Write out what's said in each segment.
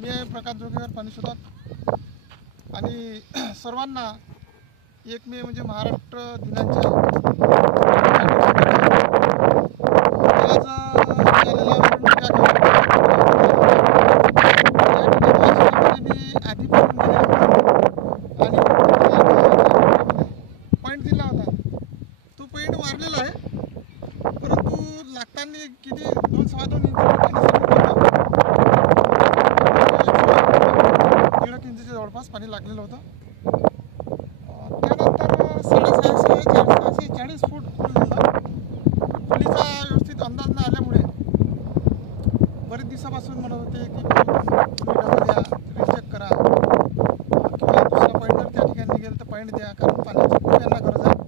मी आहे प्रकाश जोगेकर पाणी शोधक आणि सर्वांना 1 मे म्हणजे महाराष्ट्र दिनाच्या आधी पॉईंट दिला होता तो पॉईंट मारलेला आहे, परंतु लागताना किती 2-2.5 इंच जवळपास पाणी लागलेलं होतं. त्यानंतर 650-440 फूट खोल झालं. खोलीचा व्यवस्थित अंदाज न आल्यामुळे बरेच दिवसापासून म्हणत होते की डबल द्या, रिचेक करा किंवा दुसरा पॉईंट जर त्या ठिकाणी गेलं तर पॉईंट द्या, कारण पाण्याची खूप यांना गरज आहे.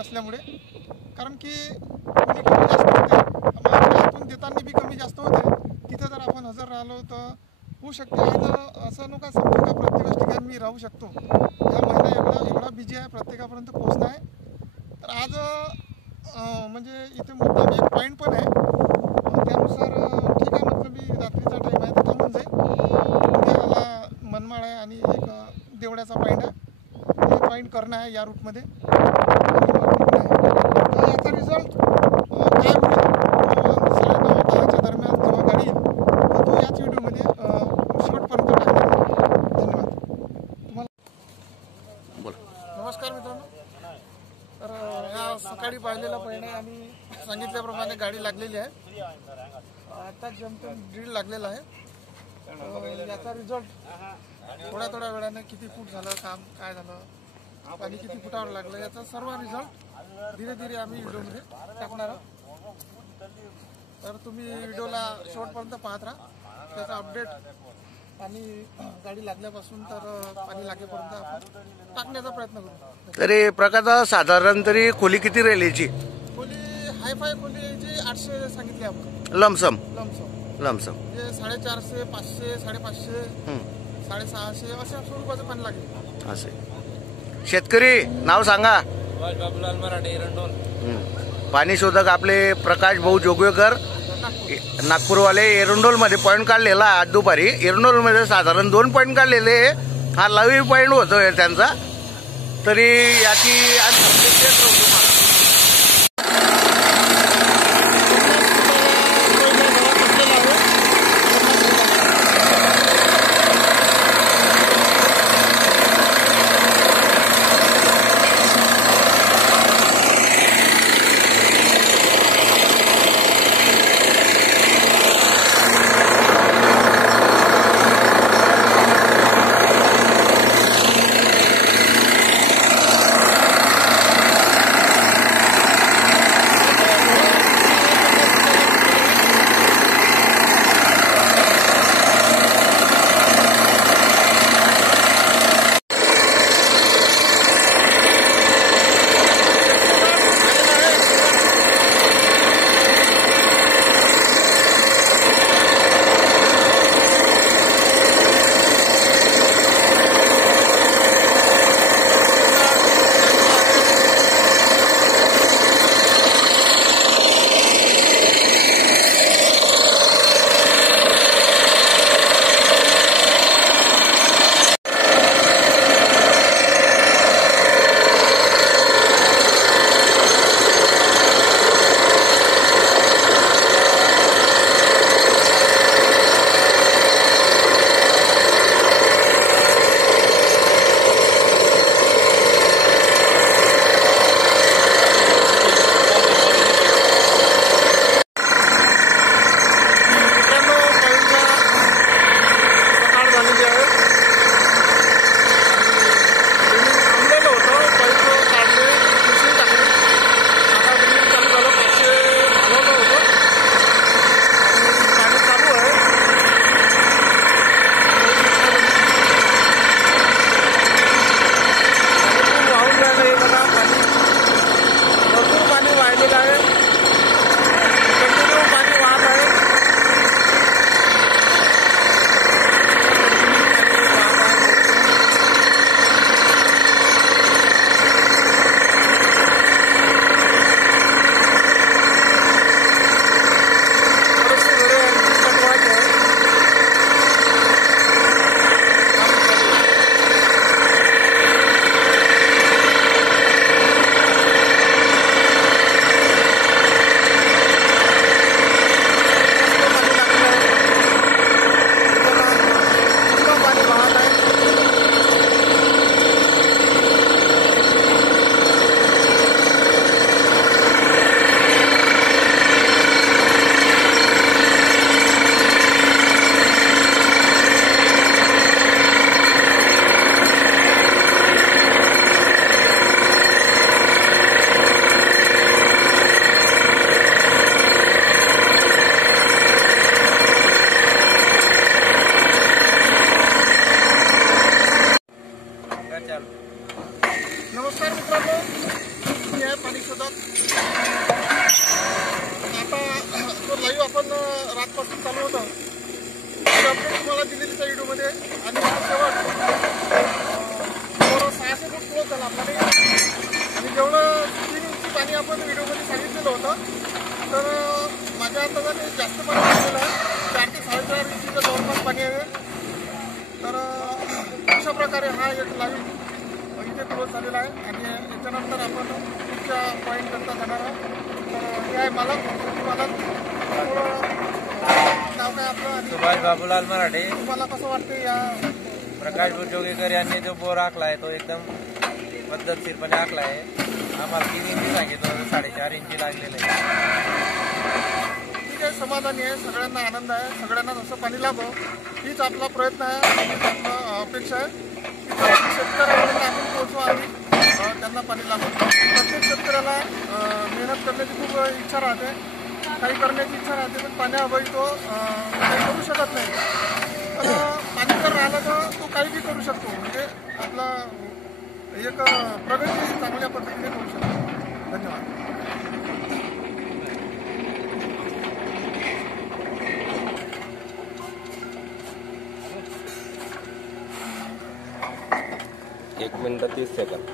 असल्यामुळे कारण की खोली कमी जास्त होते, आतून देताना बी कमी जास्त होते. तिथं जर आपण हजर राहिलो तर होऊ शकते. आज असं नका समजू का प्रत्येक ठिकाणी मी राहू शकतो. हा महिना एवढा बिझी आहे, प्रत्येकापर्यंत पोहोचणं आहे. तर आज म्हणजे इथे मुद्दाम एक पॉईंट पण आहे, त्यानुसार ठीक आहे म्हटलं मी रात्रीचा टाईम आहे तर थांबून जाईल. उद्याला मनमाड आहे आणि एक देवड्याचा पॉईंट आहे, ते पॉईंट करणं आहे या रूटमध्ये. याचा रिझल्ट काय होईल 9:30-10च्या दरम्यान जेव्हा गाडी येईल तर तो याच व्हिडिओमध्ये शेवटपर्यंत टाकण्यात येईल. धन्यवाद तुम्हाला. नमस्कार मित्रांनो. तर हा सकाळी पाहिलेला पॉईंट आहे आणि सांगितल्याप्रमाणे गाडी लागलेली आहे. आत्ताच जमतून ड्रिल लागलेला आहे. याचा रिझल्ट थोड्या वेळाने किती फूट झालं काम, काय झालं, पाणी किती फुटावर लागलं, याचा सर्व रिझल्ट धीरे धीरे आम्ही व्हिडिओमध्ये टाकणार आहोत. तर तुम्ही व्हिडिओला शेवटपर्यंत पाहत राहा. त्याचा अपडेट आणि गाडी लागल्यापासून तर पाणी लागेपर्यंत आपण टाकण्याचा प्रयत्न करू. तरी प्रकाश साधारण तरी खोली किती राहील याची? खोली हायफाय खोली याची 800 सांगितली आपण. लमसम म्हणजे 450, 500, 550, 650 अशा स्वरूपाचं पाणी लागेल. असे शेतकरी नाव सांगा. बाबूलाल मराठे, एरंडोल. पाणी शोधक आपले प्रकाश भाऊ जोगवेकर नागपूरवाले एरंडोलमध्ये पॉईंट काढलेला आज दुपारी. एरंडोलमध्ये साधारण 2 पॉईंट काढलेले. हा लाईव्ह पॉईंट होतो त्यांचा. तरी याची पासून चालू होतं ती अपडेट तुम्हाला दिलेली त्या व्हिडिओमध्ये. आणि हा शेवट 600 फूट क्लोज झाला आपल्याला. आणि जेवढं 3 इंची पाणी आपण व्हिडिओमध्ये सांगितलेलं होतं, तर माझ्या अंदाजाने जास्त पाणी झालेलं आहे. 4 ते 4.5 इंचीचं जवळपास पाणी आहे. तर अशा प्रकारे हा एक लाईव्ह इथे क्लोज झालेला आहे. आणि याच्यानंतर आपण पुढच्या पॉईंट करता जाणार आहोत. तर हे आहे मालक. नाव काय आपलं आणि सुभाष बाबूलाल मराठे. तुम्हाला कसं वाटतं या प्रकाश जोगेकर यांनी जो बोर आखलाय तो एकदम पद्धतशीरपणे आखला आहे. आम्हाला 3 इंची सांगितलं होतं, 4.5 इंची लागलेलं आहे. ठीक आहे, समाधानी आहे, सगळ्यांना आनंद आहे, सगळ्यांना जसं पाणी लाभो हीच आपला प्रयत्न आहे, हीच आपला अपेक्षा आहे की प्रत्येक शेतकऱ्यापर्यंत आपण पोहोचू आणि त्यांना पाणी लाभो. प्रत्येक शेतकऱ्याला मेहनत करण्याची खूप इच्छा राहते, काही करण्याची इच्छा राहते, पण पाण्याअभावी तो काही करू शकत नाही. पण पाणी जर राहिलं तर तो काही बी करू शकतो. म्हणजे आपला एक प्रगती चांगल्या पद्धतीने करू शकतो. धन्यवाद. एक मिनिट 30 सेकंद.